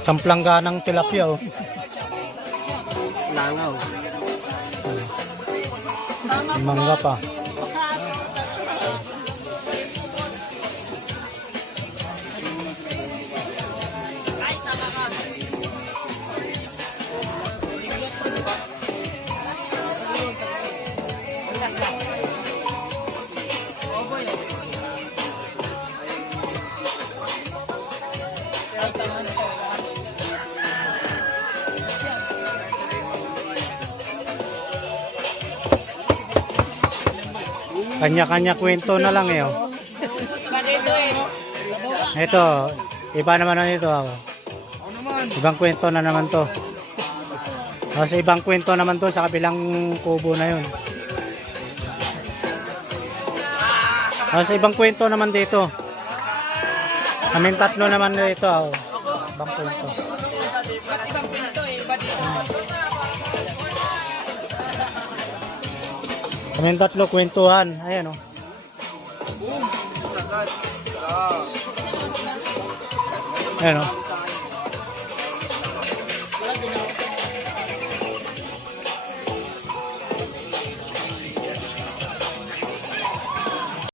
Samplangga ng tilapia oh. Langaw. Mangga pa. Kanya-kanya kwento na lang eh. Oh. Ito, iba naman na ito. Ibang kwento na naman to. Sa ibang kwento naman to sa kabilang kubo na yun. Sa ibang kwento naman dito. Kaming tatlo naman dito. Oh. Ibang kwento. Ba't ibang pinto eh? Ba't Kaming tatlo kwentuhan. Ayan oh. Ayan oh.